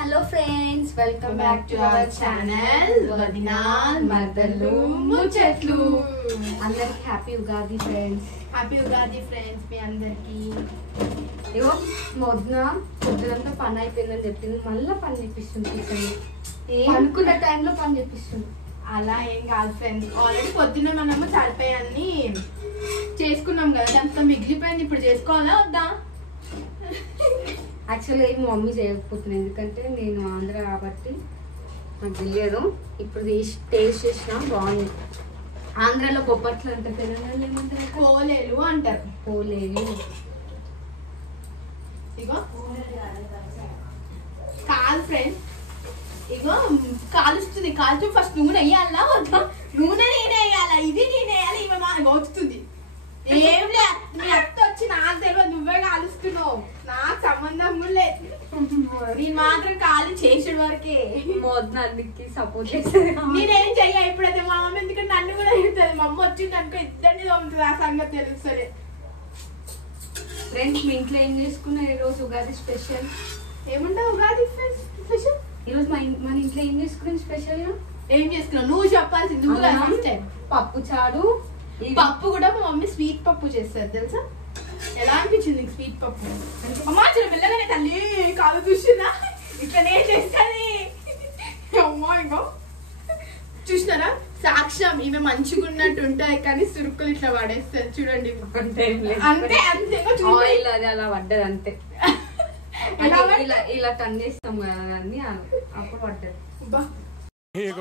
Hello friends, welcome back to our channel వదినాల్ మర్దలు ముచ్చట్లు. అందరికి happy Ugadi friends. Happy Ugadi friends మీ అందరికి. ఏవో పొద్దునంతా పని అయిపోయిందని చెప్పింది, మళ్ళీ పని చేపిస్తుంది. అనుకున్న టైంలో పని చేపిస్తుంది. అలా ఏం కాదు ఫ్రెండ్స్, ఆల్రెడీ పొద్దున్న మనము సరిపోయాన్ని చేసుకున్నాం కదా, దాంతో మిగిలిపోయింది. ఇప్పుడు చేసుకోవాలా వద్దా? యాక్చువల్గా ఏం మమ్మీ చేయకపోతుంది, ఎందుకంటే నేను ఆంధ్ర కాబట్టి నాకు తెలియదు. ఇప్పుడు టేస్ట్ చేసినా బాగుంది. ఆంధ్రాలో బొబ్బట్లు అంటే తెలంగాణలో ఏమంటారు? పోలేలు అంటారు. పోలేలు. ఇగో కాదు ఫ్రెండ్స్, ఇగో కాలుస్తుంది. కాల్చు ఫస్ట్ నూనె వేయాలా వద్దా? నూనె నేనే వేయాలా, ఇది నేనే వేయాలి, ఇవి మా వచ్చుతుంది. ఏం లే, మీ అత్త వచ్చి నాకు తెలియదు, నువ్వే కాలుస్తున్నావు, నాకు సంబంధం లేదు. నేను మాత్రం కాలు చేసే వరకే మోదనానికి సపోర్ట్ చేస్తుంది. నేనేం చెయ్య ఎప్పుడైతే మా అమ్మ, ఎందుకంటే నన్ను కూడా అడుగుతుంది. మా అమ్మ వచ్చింది అనుకో ఇద్దరిని తోముతుంది, ఆ సంగతి తెలుస్తుంది. ఫ్రెండ్స్, మీ ఇంట్లో ఏం చేసుకున్నా ఈ రోజు ఉగాది స్పెషల్? ఏముంటా ఉగాది స్పెషల్ ఈరోజు మన ఇంట్లో ఏం చేసుకున్నాం స్పెషల్ గా? ఏం చేసుకున్నావు నువ్వు చెప్పాల్సింది. నువ్వు పప్పు చారు. పప్పు కూడా మా మమ్మీ స్వీట్ పప్పు చేస్తారు తెలుసా? ఎలా అనిపించింది నీకు స్వీట్ పప్పు? అమ్మా చిన్న పిల్లగానే తల్లి కాదు చూసినా ఇట్లనే చేస్తుంది. అమ్మా ఇంకో చూసినారా, సాక్ష్యం ఈమె మంచిగా ఉన్నట్టు ఉంటాయి కానీ సురుకులు ఇట్లా పడేస్తారు చూడండి. అంతే అంతే ఆయిల్ అది అలా పడ్డది అంతే. ఇలా టన్ చేస్తాం కదా అని అప్పుడు పడ్డది.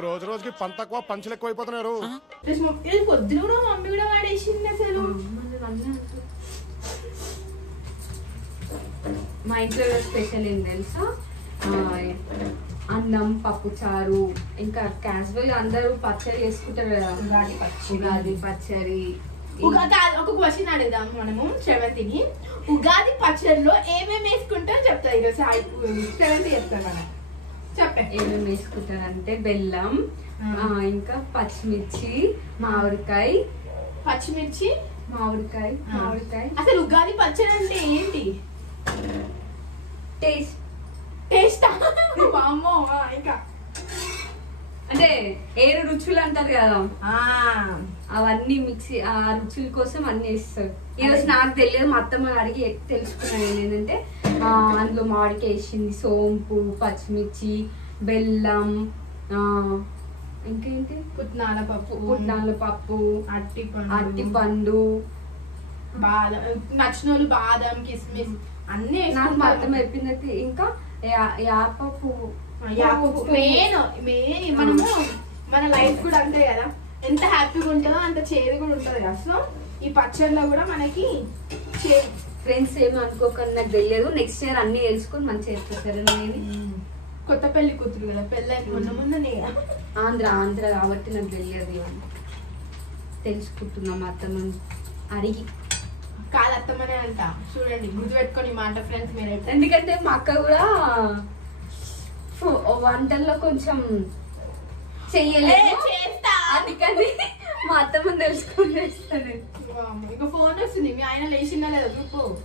రోజు రోజుకి పంట తక్కువ పంచులు ఎక్కువ అయిపోతున్నారు. పొద్దున కూడా మమ్మీ కూడా వాడేసింది అసలు. మా ఇంట్లో స్పెషల్ ఏం తెలుసా? అన్నం, పప్పు చారు, ఇంకా క్యాజువల్ అందరూ పచ్చడి చేసుకుంటారు కదా, ఉగాది పచ్చడి. ఒక క్వశ్చన్ అడుగుదాం మనము శ్రవంతిని. ఉగాది పచ్చడిలో ఏమేమి వేసుకుంటారో చెప్తా ఈరోజు శ్రవంతి చెప్తారు మనం. ఏమేమి వేసుకుంటారంటే బెల్లం, ఇంకా పచ్చిమిర్చి, మామిడికాయ. మామిడికాయ. అసలు ఉగాది పచ్చడి అంటే ఏంటి? టేస్ట్ అమ్మో. ఇంకా అంటే 7 రుచులు అంటారు కదా, అవన్నీ మిక్సీ ఆ రుచుల కోసం అన్ని వేస్తారు. ఈరోజు నాకు తెలియదు, మా అత్తమ్మ అడిగి తెలుసుకున్నాను ఏంటంటే అందులో మామిడికాయ వేసింది, సోంపు, పచ్చిమిర్చి, బెల్లం, ఇంకేంటి పుట్నాల పప్పు, అరటిపండు, బాదం, నచ్చిన వాళ్ళు బాదం, కిస్మిస్ అన్ని నాకు మా అత్తమ్మ చెప్పిందైతే. ఇంకా యాపప్పు. మెయిన్ మనము మన లైఫ్ కూడా అంతే కదా, ఎంత హ్యాపీగా ఉంటుందో అంత చేదు కూడా ఉంటది కదా. సో ఈ పచ్చడిలో కూడా మనకి ఫ్రెండ్స్ ఏమి అనుకోకుండా నాకు తెలియదు. నెక్స్ట్ ఇయర్ అన్ని తెలుసుకొని మంచిగా చేస్తారు. కొత్త పెళ్లి కూతురు కదా, పెళ్ళి ముందు ఆంధ్ర కాబట్టి నాకు తెలియదు. తెలుసుకుంటున్నాం అత్తమ్మ అడిగి. కాదు అత్తమ్మనే అంట, చూడండి గుర్తుపెట్టుకొని మాట ఫ్రెండ్స్ మీరు. ఎందుకంటే మా అక్క కూడా వంటల్లో కొంచెం చెయ్యలేదు, అందుకని మా అత్తమ్మ తెలుసుకొని చేస్తాను. ఇంకా ఫోన్ వస్తుంది, మీ ఆయన లేచిందా లేదా గ్రూప్?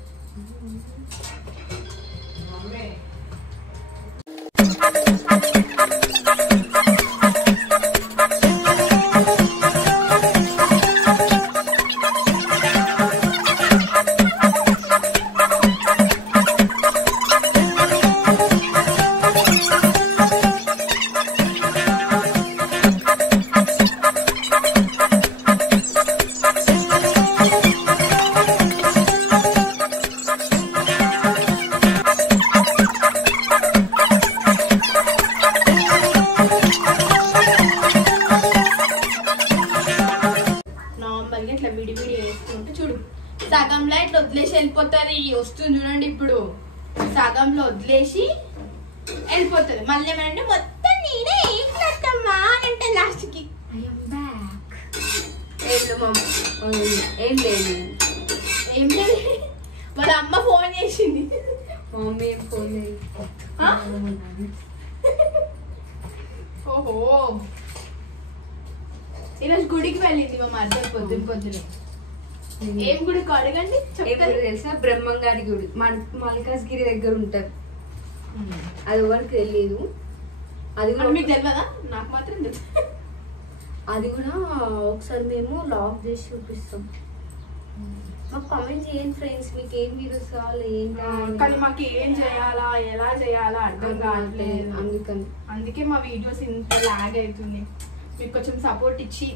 ఇట్లా విడివిడి వేసుకుంటే చూడు, సగంలో ఇట్లా వదిలేసి వెళ్ళిపోతారు. వస్తుంది చూడండి, ఇప్పుడు సగంలో వదిలేసి వెళ్ళిపోతుంది. మళ్ళీ ఏమంటే మొత్తం నేనే ఏంటమ్మా అంటే లాస్ట్ కి ఏం లేదు. వాళ్ళ అమ్మ ఫోన్ చేసింది. మమ్మీ ఫోన్ లేదు. ఓహో, ఈరోజు గుడికి వెళ్ళింది మా మధ్య పొద్దున. ఏం గుడికి అడగండి. తెలుసా? బ్రహ్మంగారి గుడి, మల్కాజ్గిరి దగ్గర ఉంటారు. అది ఎవరికి తెలియదు. అది కూడా మీకు తెలియదా? నాకు మాత్రం తెలుసు. అది కూడా ఒకసారి మేము లాక్ చేసి చూపిస్తాం. మాకు కామెంట్ చేయండి ఫ్రెండ్స్, మీకు ఏం వీడియోస్ కావాలి ఏంటా. కానీ మాకు ఏం చేయాలా ఎలా చేయాలా అర్థం కావట్లేదు. అందుకే మా వీడియోస్ ఇంత లాగ్ అవుతుంది. మీకు కొంచెం సపోర్ట్ ఇచ్చి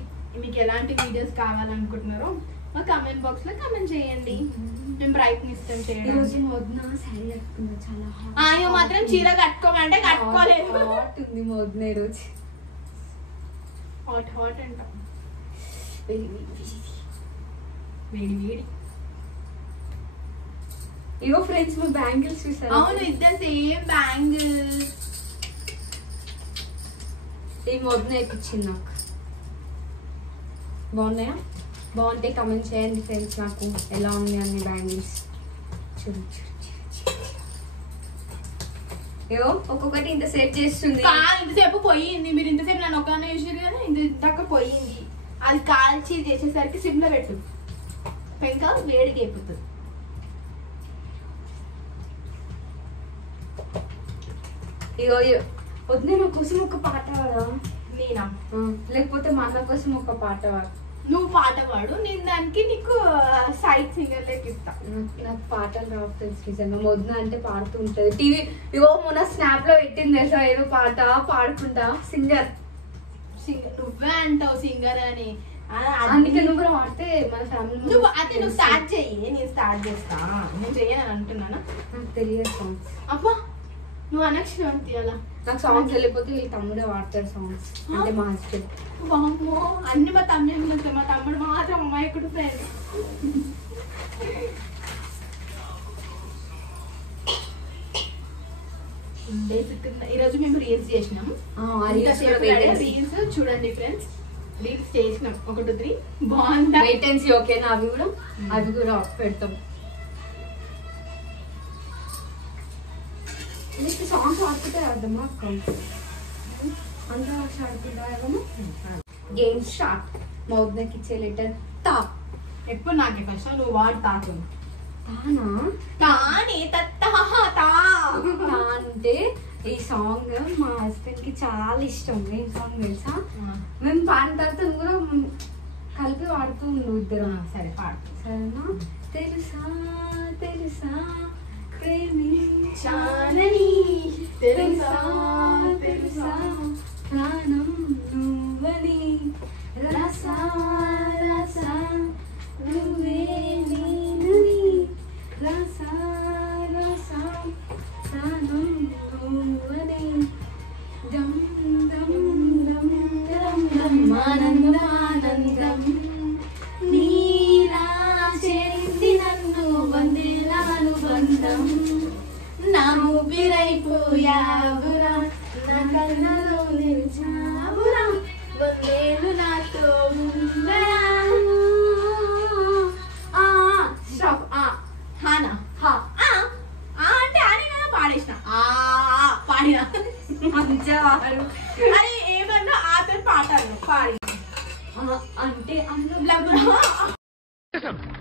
మీకు ఎలాంటి వీడియోస్ కావాలనుకుంటున్నారో మా కామెంట్ బాక్స్ లో కామెంట్ చేయండి. మేము ప్రయత్నిస్తాం చేయడం. ఆయన మాత్రం చీర కట్టుకోమంటే కట్టుకోలేదు. హాట్ ఉంది మోద్న ఈరోజు. హాట్ హాట్ అంట, వేడి వేడి. ఇగో ఫ్రెండ్స్ మా బ్యాంగిల్స్ చూసారు. అవును, ఇద్దరు సేమ్ బ్యాంగిల్స్. ఈ మొదన వేయించింది నాకు. బాగున్నాయా? బాగుంటే కమెంట్ చేయండి ఫ్రెండ్స్ నాకు ఎలా ఉంది అన్ని బ్యాంగిల్స్. చూడు ఏవో ఒక్కొక్కటి ఇంత సేవ్ చేస్తుంది. ఇంతసేపు పోయింది. మీరు ఇంతసేపు నన్ను ఒకనే చూసారు కదా, ఇంతక పోయింది. అది కాల్చి చేసేసరికి సిమ్ లో పెట్టు, పెంక వేడికి అయిపోతుంది. ఇగో వద్దు నా కోసం ఒక పాట పాడా. నేనా? లేకపోతే మా అన్న కోసం ఒక పాట పాడు. నువ్వు పాట పాడు, నేను దానికి నీకు సైడ్ సింగర్ లెక్క ఇస్తా. నాకు పాటలు రావు ఫ్రెండ్స్ నిజంగా. మొదన అంటే పాడుతూ ఉంటది. టీవీ ఇగో మొన్న స్నాప్ లో పెట్టింది తెలుసా ఏదో పాట పాడుకుంటా. సింగర్ నువ్వే అంటావు సింగర్ అని. అందుకే నువ్వు కూడా పాడితే మన ఫ్యామిలీ. నువ్వు స్టార్ట్ చెయ్యి, నేను స్టార్ట్ చేస్తా. నేను చెయ్యని అంటున్నానా? నాకు తెలియదు సాంగ్స్. అబ్బా నువ్వు అనక్షరం తీయాలా? నాకు సాంగ్స్ వెళ్ళిపోతే వీళ్ళు తమ్ముడే వాడతాడు సాంగ్స్. అంటే మా హస్బెండ్. వామ్మో, అన్ని మా తమ్ముడు. మా తమ్ముడు మాత్రం అమ్మాయికుడు ఫ్రెండ్. ఈరోజు మేము రీల్స్ చేసినాం. రీల్స్ చూడండి ఫ్రెండ్స్, రీల్స్ చేసినాం 1 2 3. బాగుందా? వెయిటెన్సీ ఓకేనా? అవి కూడా పెడతాం. నీకు సాంగ్స్ ఆడుకుంటే అర్థమా అక్క? అందరూ వచ్చి ఆడుకుంటారేమో. Game start. మౌద్నకి ఇచ్చే లెటర్ తా. ఎప్పుడు నాకే ఫస్ట్ నువ్వు వాడు తాకు. తానా? తాని తా అంటే ఈ సాంగ్ మా హస్బెండ్ కి చాలా ఇష్టం. ఏం సాంగ్ తెలుసా? మేము పాడిన తర్వాత కూడా కలిపి వాడుతూ ఉండు ఇద్దరు. సరే పాడు. సరేనా? తెలుసా తెలుసా ప్రేమించానని, తెలుసా తెలుసా ప్రాణం నువ్వని, రసా రసా నువ్వే నేనని, రసా రసా ప్రాణం నువ్వని, దమ్ దమ్ దమ్ దమ్ దమ్ ఆనందానందం నీలా చేసి నన్ను వందేలాను బంధం, నా ఊపిరైపోయావురా, నా కళ్ళలో నిలిచావురా, వందేలు నాతో ఉండరా. స్టాప్. హానా అంటే అని కదా పాడేసిన. పాడినా మంచివాడు. అరే ఏమన్నా ఆతర్ పాటాను పాడి అంటే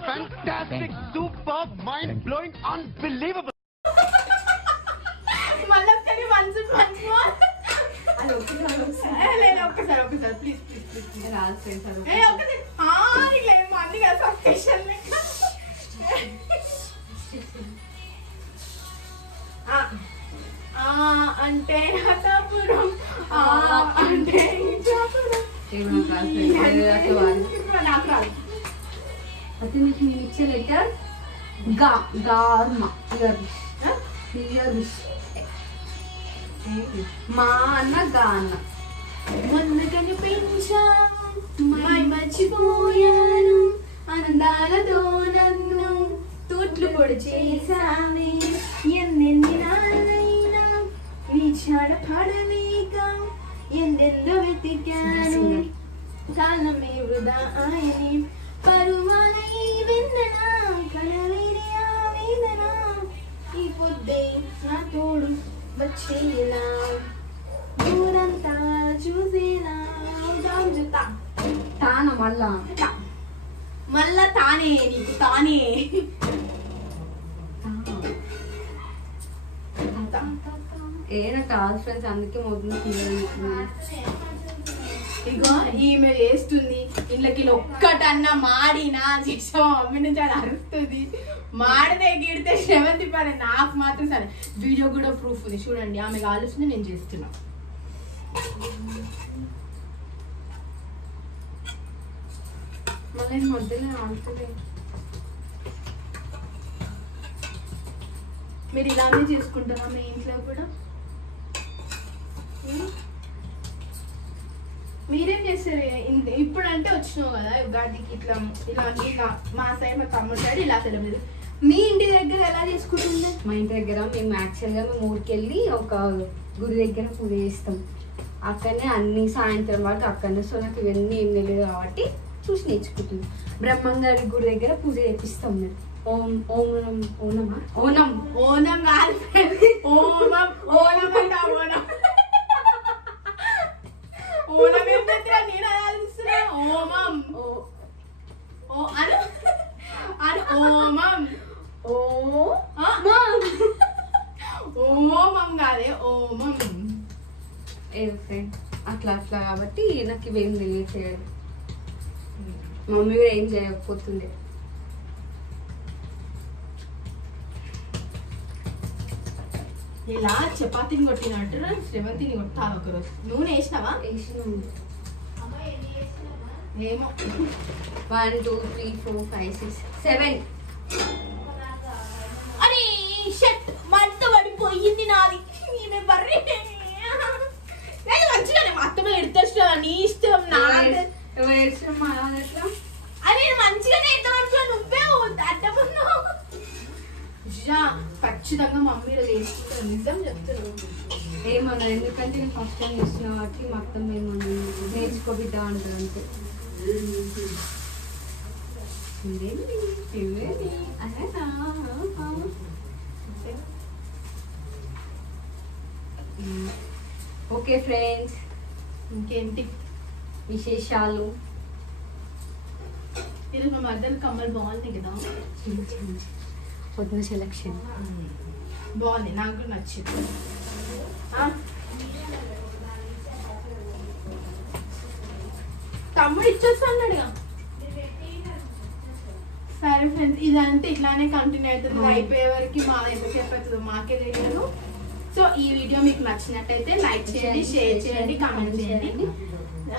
Fantastic, superb, mind-blowing, unbelievable. మళ్ళీ మంచి అది లేదు. ఒక్కసారి ప్లీజ్ రాదు సార్. మంది కదా సబ్స్టేషన్ అంటే హతాపురం, అంటే నాకు రాదు. అయితే నీకు నేను ఇచ్చే లెటర్ గా గార్మ. మా అన్న గా అన్న. మొన్న కనిపించాను మర్చిపోయాను, ఆనందాలతో నన్ను తూట్లు పొడి చేసావే, ఎన్నెన్ని నాళ్ళైనా విచార పడలేక ఎందెందో వెతికాను, కాలమే వృధా ఆయని పరువాలై వెన్ననా, కలలేని ఆవేదన ఈ పొద్దే నా తోడు వచ్చేలా, ఊరంతా చూసేలా జాంజుతా. తాన మళ్ళా తానే నీకు తానే. నాకు కాదు ఫ్రెండ్స్, అందుకే మొదలు ఇగో ఈమె చేస్తుంది ఇంట్లోకి ఒక్కటన్నా మాడినా చేసావా మమ్మీ నుంచి అది అరుస్తుంది. మాడితే గిడితే శ్రవంతి పని నాకు మాత్రం సరే. వీడియో కూడా ప్రూఫ్ ఉంది చూడండి, ఆమె ఆలోచన నేను చేస్తున్నా. మళ్ళీ మధ్యలో ఆడుతుంది. మీరు ఇలానే చేసుకుంటారా మీ ఇంట్లో కూడా? మీరేం చేస్తారు ఇప్పుడు అంటే వచ్చినావు కదా ఉగాదికి ఇట్లా ఇలా ఇలా మా సైడ్ మా తమ్ముడు సైడ్ ఇలా సెలబ్రేట్. మీ ఇంటి దగ్గర ఎలా చేసుకుంటుంది? మా ఇంటి దగ్గర మేము యాక్చువల్గా మేము ఊరికి వెళ్ళి ఒక గుడి దగ్గర పూజ చేస్తాం. అక్కడనే అన్ని సాయంత్రం వరకు అక్కడనే. సో నాకు ఇవన్నీ ఏం తెలియదు కాబట్టి చూసి నేర్చుకుంటుంది. బ్రహ్మంగారి గుడి దగ్గర పూజ చేపిస్తాం మేము. ఓనం ఓనమా ఓనం ఓనం కాదు ఓనం ఓనం అంట ఓనం ఓనం ఏంటంటే నేను ఆలోచిస్తున్నా. ఓమం ఓ అను అను ఓమం ఓమం కాదే ఓమం. అట్లా అట్లా కాబట్టి నాకు ఇవేం తెలియదు చేయడం. మమ్మీ కూడా ఏం చేయకపోతుండే. ఇలా చపాతీని కొట్టినట్టు శ్రవంతిని కొట్టాలి ఒకరోజు. నూనె వేసినావా? వేసినాము. ఏమో 1 2 3 4 5 6 7. అని షట్ మంట పడిపోయింది నాది. ఈమె బర్రీ మంచిగానే మా అత్తమ్మ ఎడతా నీ ఇష్టం. అని మంచిగానే ఎడతా నువ్వే అడ్డమున్నావు. ఖచ్చితంగా మమ్మీ వేసుకుంటాను, నిజం చెప్తున్నాను. ఏమన్నా ఎందుకంటే నేను ఫస్ట్ టైం చేస్తున్నా కాబట్టి మొత్తం ఏమన్నా నేర్చుకోబిడ్డ అంటారు అంతే. ఓకే ఫ్రెండ్స్, ఇంకేంటి విశేషాలు? ఇది మా మధ్యలో కమ్మలు బాగుంది కదా, పొద్దున సెలక్షన్ బాగుంది, నాకు కూడా నచ్చింది. తమ్ముడు ఇచ్చేస్తున్నాడుగా. సరే ఫ్రెండ్స్, ఇదంతా ఇట్లానే కంటిన్యూ అవుతుంది. అయిపోయే వరకు మా ఎంతసేపు అవుతుందో మాకే తెలియదు. సో ఈ వీడియో మీకు నచ్చినట్టయితే లైక్ చేయండి, షేర్ చేయండి, కామెంట్ చేయండి.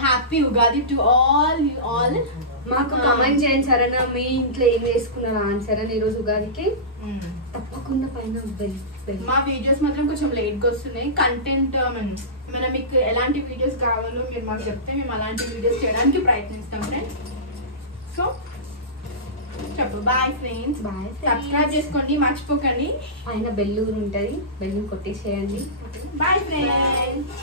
Happy Ugadi to all. మాకు కామెంట్ చేయండి సరేనా, మీ ఇంట్లో ఏం వేసుకున్నారు ఆన్సర్ అని ఈరోజు ఉగాదికి. తప్పకుండా పైన మా వీడియోస్ మాత్రం కొంచెం లేట్గా వస్తున్నాయి. కంటెంట్ మనం మీకు ఎలాంటి వీడియోస్ కావాలో మీరు మాకు చెప్తే మేము అలాంటి వీడియోస్ చేయడానికి ప్రయత్నిస్తాం ఫ్రెండ్స్. సో చెప్పు బాయ్ ఫ్రెండ్స్. బాయ్. సబ్స్క్రైబ్ చేసుకోండి మర్చిపోకండి. పైన బెల్ ఉంటుంది, బెల్ కొట్టేసేయండి. Bye friends.